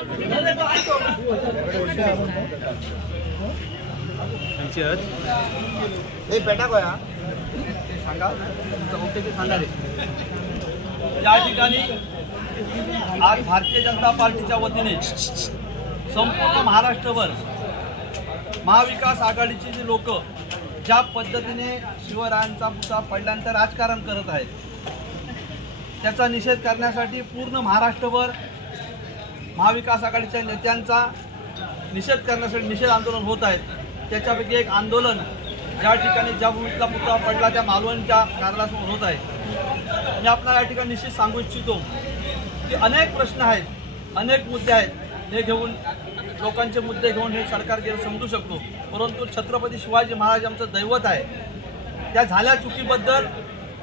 या ठिकाणी आज भारतीय जनता पार्टीच्या वतीने संपूर्ण महाराष्ट्रभर महाविकास आघाडीची जी लोक ज्या पद्धतीने शिवरायांचा पुतळा पडल्यानंतर राजकारण करत आहेत त्याचा निषेध करण्यासाठी पूर्ण महाराष्ट्रभर महाविकास आघाडीच्या नेत्यांचा निषेध करण्यासाठी निषेध आंदोलन होत आहेत। त्याच्यापैकी एक आंदोलन या ठिकाणी ज्या भूमीतला पुतळा पडला त्या मालवणच्या कार्यालयासमोर होत आहे। मी आपल्याला या ठिकाणी निश्चित सांगू इच्छितो की अनेक प्रश्न आहेत, अनेक मुद्दे आहेत, हे घेऊन लोकांचे मुद्दे घेऊन हे सरकार गेलं समजू शकतो, परंतु छत्रपती शिवाजी महाराज आमचं दैवत आहे। त्या झाल्या चुकीबद्दल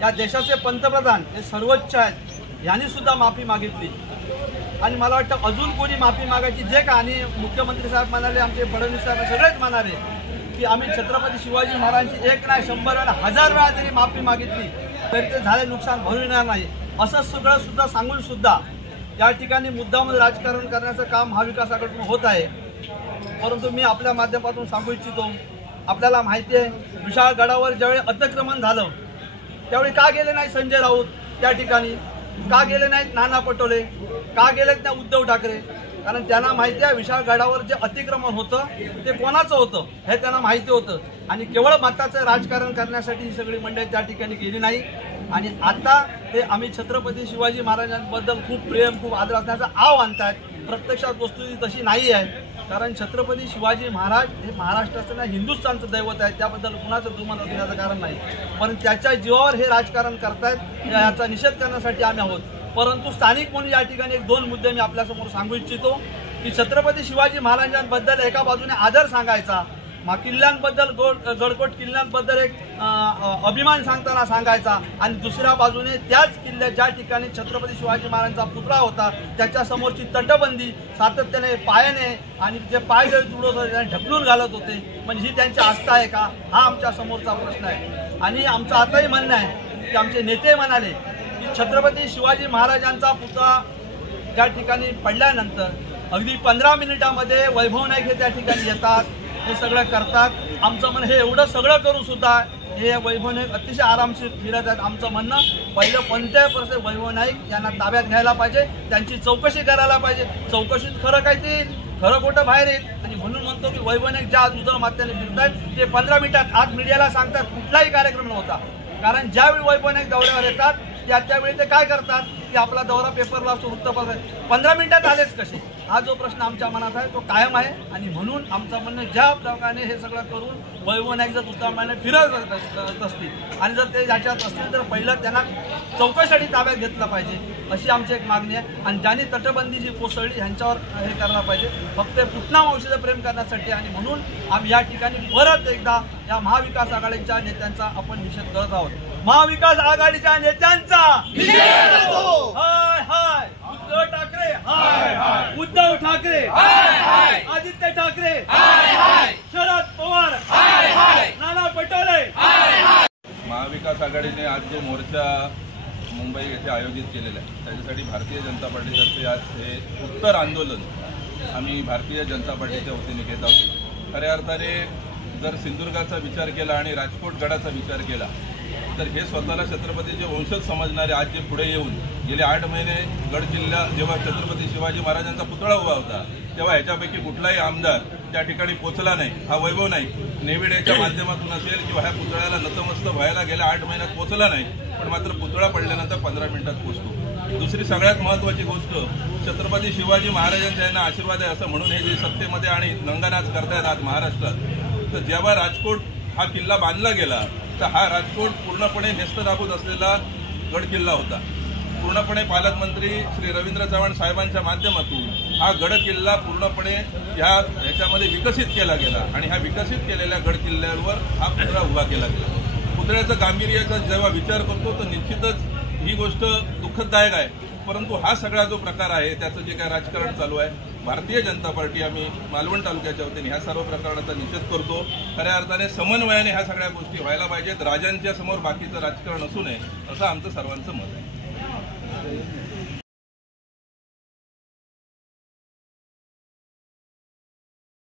या देशाचे पंतप्रधान हे सर्वोच्च आहेत, यांनी सुद्धा माफी मागितली आणि मला वाटतं अजून कोणी माफी मागायची जे का, आणि मुख्यमंत्री साहेब म्हणाले, आमचे फडणवीस साहेब सगळेच म्हणाले की आम्ही छत्रपती शिवाजी महाराजांची 1 नाही 100 वेळा 1000 वेळा जरी माफी मागितली तरी ते झाले नुकसान भरून येणार नाही, असं सगळं सुद्धा सांगून सुद्धा या ठिकाणी मुद्दाम राजकारण करण्याचं काम महाविकास आघाडीकडून होत आहे। परंतु मी आपल्या माध्यमातून सांगू इच्छितो, आपल्याला माहिती आहे विशाळगडावर ज्यावेळी अतिक्रमण झालं त्यावेळी का गेले नाही संजय राऊत त्या ठिकाणी, का गेले नाहीत नाना पटोले, का गेलेत नाही उद्धव ठाकरे? कारण त्यांना माहिती आहे विशाळगडावर जे अतिक्रमण होतं ते कोणाचं होतं हे त्यांना माहिती होतं आणि केवळ मताचं राजकारण करण्यासाठी ही सगळी मंडळी त्या ठिकाणी गेली नाही। आणि आता ते आम्ही छत्रपती शिवाजी महाराजांबद्दल खूप प्रेम खूप आदर असण्याचा आव आणतात, प्रत्यक्षात वस्तुस्थिती तशी नाही आहे। कारण छत्रपती शिवाजी महाराज हे महाराष्ट्राचं नाही हिंदुस्थानचं दैवत आहे, त्याबद्दल कुणाचं दुमत असण्याचं कारण नाही, पण त्याच्या जीवावर हे राजकारण करतायत याचा निषेध करण्यासाठी आम्ही आहोत। परंतु स्थानिक म्हणून या ठिकाणी 1-2 मुद्दे मी आपल्यासमोर सांगू इच्छितो की छत्रपती शिवाजी महाराजांबद्दल एका बाजूने आदर सांगायचा, किल्ल्यांबद्दल गडकोट किल्ल्यांबद्दल एक अभिमान सांगताना सांगायचा आणि दुसऱ्या बाजूने त्याच किल्ल्यात ज्या ठिकाणी छत्रपती शिवाजी महाराजांचा पुतळा होता त्याच्यासमोरची तटबंदी सातत्याने पायाने आणि जे पाय जुडत होते त्याने ढकलून घालत होते, म्हणजे ही त्यांची आस्था आहे का? हा आमच्या समोरचा प्रश्न आहे। आणि आमचं आताही म्हणणं आहे की आमचे नेते म्हणाले की छत्रपती शिवाजी महाराजांचा पुतळा त्या ठिकाणी पडल्यानंतर अगदी 15 मिनिटामध्ये वैभव नाईक हे त्या ठिकाणी येतात, हे सगळं करतात। आमचं म्हणणं हे एवढं सगळं करून सुद्धा हे वैभव नाईक अतिशय आरामशीर फिरत आहेत। आमचं म्हणणं पहिलं कोणत्याही परिस्थितीत वैभव नाईक यांना ताब्यात घ्यायला पाहिजे, त्यांची चौकशी करायला पाहिजे, चौकशीत खरं काय ते खरं खोटं बाहेर येईल। आणि म्हणून म्हणतो की वैभव नाईक ज्या उजळ मात्याने फिरतात ते 15 मिनिटात आज मीडियाला सांगतात कुठलाही कार्यक्रम नव्हता, कारण ज्यावेळी वैभव नाईक दौऱ्यावर येतात त्यावेळी ते काय करतात की आपला दौरा पेपरला असतो वृत्तपत्र 15 मिनिटात आलेच कसे, हा जो प्रश्न आमच्या मनात आहे तो कायम आहे। आणि म्हणून आमचं म्हणणं ज्या प्रकारे हे सगळं करून वैभव नाईक जर उत्तमाने फिरत असतील आणि जर ते याच्यात असतील तर पहिलं त्यांना चौकशीसाठी ताब्यात घेतलं पाहिजे, अशी आमची एक मागणी आहे। आणि ज्यांनी तटबंदी जी कोसळली ह्यांच्यावर हे करायला पाहिजे, फक्त पुतना वंशाचं प्रेम करण्यासाठी। आणि म्हणून आम्ही या ठिकाणी परत एकदा या महाविकास आघाडीच्या नेत्यांचा आपण निषेध करत आहोत। महाविकास आघाडीच्या नेत्यांचा हाय हाय, उद्धव ठाकरे हाय हाय, उद्धव ठाकरे हाय हाय, आदित्य ठाकरे हाय हाय, शरद पवार हाय हाय, नाना पटोले हाय हाय। महाविकास आघाडीने आज जो मोर्चा मुंबई येथे आयोजित केलेला आहे त्याच्यासाठी भारतीय जनता पार्टीतर्फे आज हे उत्तर आंदोलन आम्ही भारतीय जनता पार्टीच्या वतीने घेत आहोत। खऱ्या अर्थाने जर सिंधुदुर्गाचा विचार केला आणि राजकोट गडाचा विचार केला तर हे स्वतःला छत्रपतीचे वंशज समजणारे आज जे पुढे येऊन गेले 8 महिने गड किल्ला जेव्हा छत्रपती शिवाजी महाराजांचा पुतळा उभा होता तेव्हा ह्याच्यापैकी कुठलाही आमदार त्या ठिकाणी पोचला नाही। हा वैभव नाही नेव्ही डेच्या माध्यमातून असेल किंवा ह्या पुतळ्याला नतमस्त व्हायला गेल्या 8 महिन्यात पोचला नाही, पण मात्र पुतळा पडल्यानंतर 15 मिनिटात पोचतो। दुसरी सगळ्यात महत्त्वाची गोष्ट छत्रपती शिवाजी महाराजांचा यांना आशीर्वाद आहे असं म्हणून हे जे सत्तेमध्ये आणि नंगानाच करतायत आज महाराष्ट्रात, तर जेव्हा राजकोट हा किल्ला बांधला गेला तर हा राजकोट पूर्णपणे नेस्तनाबूत असलेला गड किल्ला होता। पूर्णपणे पालकमंत्री श्री रवींद्र चव्हाण साहेबांच्या माध्यमातून हा गड किल्ला पूर्णपणे ह्याच्यामध्ये विकसित केला गेला आणि ह्या विकसित केलेल्या गड किल्ल्यावर हा पुतळा उभा केला गेला। पुतळ्याचं गांभीर्याचा जेव्हा विचार करतो तर निश्चितच ही गोष्ट दुःखदायक आहे, परंतु हा सगळा जो प्रकार आहे त्याचं जे काय राजकारण चालू आहे, भारतीय जनता पार्टी आम्ही मालवण तालुक्याच्या वतीने ह्या सर्व प्रकरणाचा निषेध करतो। खऱ्या अर्थाने समन्वयाने ह्या सगळ्या गोष्टी व्हायला पाहिजेत, राजांच्या समोर बाकीचं राजकारण असू नये असं आमचं सर्वांचं मत आहे।